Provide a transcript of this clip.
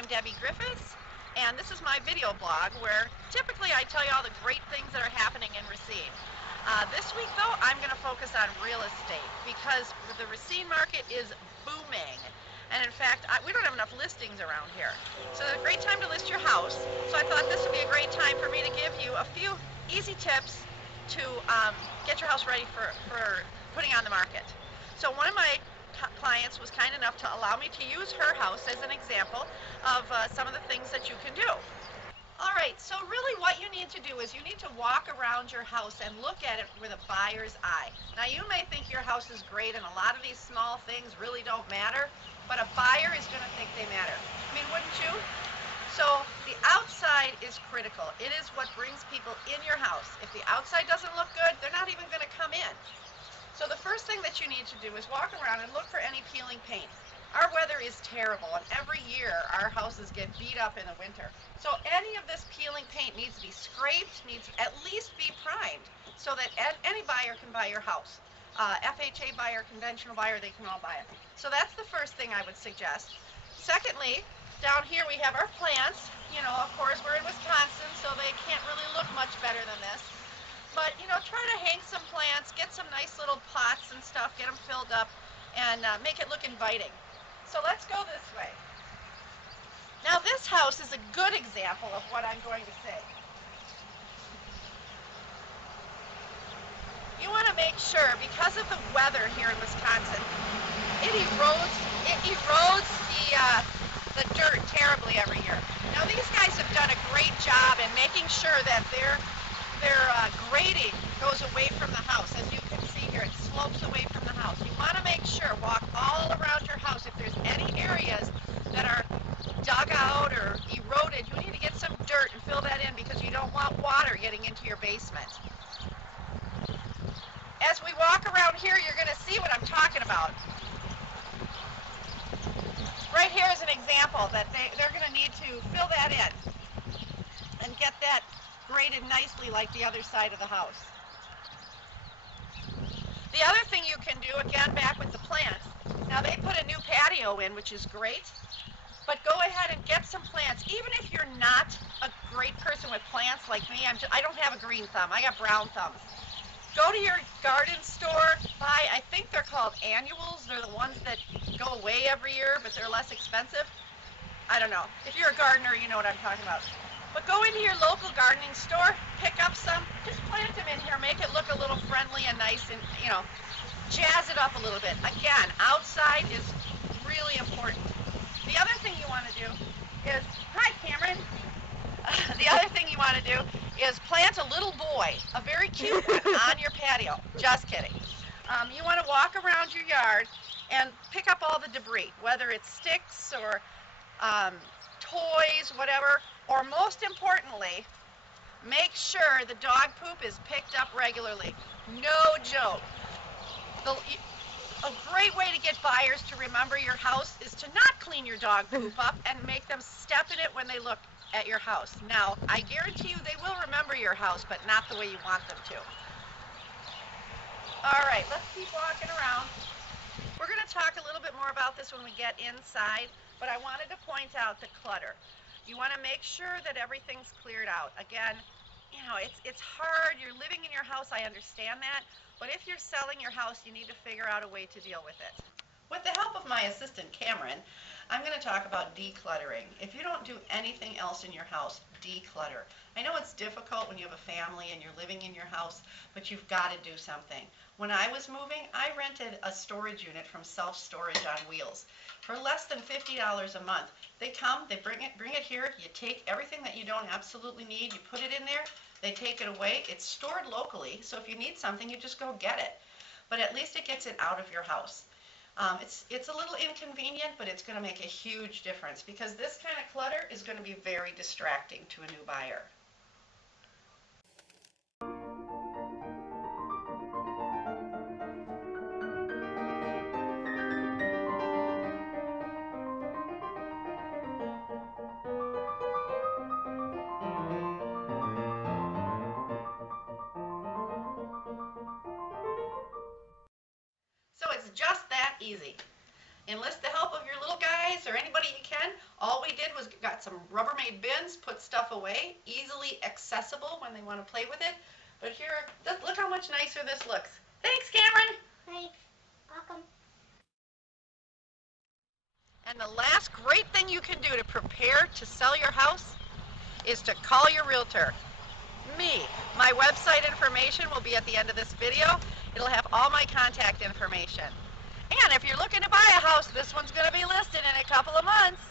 I'm Debbie Griffiths, and this is my video blog where typically I tell you all the great things that are happening in Racine. This week though, I'm going to focus on real estate because the Racine market is booming. And in fact, we don't have enough listings around here. So it's a great time to list your house. So I thought this would be a great time for me to give you a few easy tips to get your house ready for putting on the market. So one of my clients was kind enough to allow me to use her house as an example of some of the things that you can do. All right, so really what you need to do is you need to walk around your house and look at it with a buyer's eye. Now you may think your house is great and a lot of these small things really don't matter, but a buyer is going to think they matter. I mean, wouldn't you? So the outside is critical. It is what brings people in your house. If the outside doesn't look good, they're not even going to come in. So the first thing that you need to do is walk around and look for any peeling paint. Our weather is terrible, and every year our houses get beat up in the winter. So any of this peeling paint needs to be scraped, needs to at least be primed, so that any buyer can buy your house. FHA buyer, conventional buyer, they can all buy it. So that's the first thing I would suggest. Secondly, down here we have our plants. You know, of course, we're in Wisconsin, so they can't really look much better than this. But, you know, try to hang some plants, get some nice little pots and stuff, get them filled up, and make it look inviting. So let's go this way. Now this house is a good example of what I'm going to say. You want to make sure, because of the weather here in Wisconsin, it erodes the dirt terribly every year. Now these guys have done a great job in making sure that their grading goes away from the house. As you can see here, it slopes away from the house. You want to make sure, walk all around your house. If there's any areas that are dug out or eroded, you need to get some dirt and fill that in because you don't want water getting into your basement. As we walk around here, you're going to see what I'm talking about. Right here is an example that they're going to need to fill that in and get that graded nicely like the other side of the house. The other thing you can do, again back with the plants, now they put a new patio in, which is great, but go ahead and get some plants. Even if you're not a great person with plants like me, I don't have a green thumb, I got brown thumbs. Go to your garden store, buy, I think they're called annuals, they're the ones that go away every year, but they're less expensive. I don't know. If you're a gardener, you know what I'm talking about. But go into your local gardening store, pick up some, just plant them in here, make it look a little friendly and nice and, you know, jazz it up a little bit. Again, outside is really important. The other thing you want to do is, hi Cameron, the other thing you want to do is plant a little boy, a very cute one, on your patio. Just kidding. You want to walk around your yard and pick up all the debris, whether it's sticks or toys, whatever, or most importantly, make sure the dog poop is picked up regularly. No joke. A great way to get buyers to remember your house is to not clean your dog poop up and make them step in it when they look at your house. Now, I guarantee you they will remember your house, but not the way you want them to. All right, let's keep walking around. We're going to talk a little bit more about this when we get inside, but I wanted to point out the clutter. You want to make sure that everything's cleared out. Again, you know, it's hard. You're living in your house, I understand that, but if you're selling your house, you need to figure out a way to deal with it. With the help of my assistant, Cameron, I'm going to talk about decluttering. If you don't do anything else in your house, declutter. I know it's difficult when you have a family and you're living in your house, but you've got to do something. When I was moving, I rented a storage unit from Self Storage on Wheels for less than $50 a month. They come, they bring it here, you take everything that you don't absolutely need, you put it in there, they take it away. It's stored locally, so if you need something, you just go get it. But at least it gets it out of your house. It's a little inconvenient, but it's going to make a huge difference because this kind of clutter is going to be very distracting to a new buyer. So it's just that easy. enlist the help of your little guys or anybody you can. All we did was got some Rubbermaid bins, put stuff away, easily accessible when they want to play with it. But here, look how much nicer this looks. Thanks, Cameron. Thanks. Welcome. And the last great thing you can do to prepare to sell your house is to call your realtor. Me. My website information will be at the end of this video. It'll have all my contact information. And if you're looking to buy a house, this one's going to be listed in a couple of months.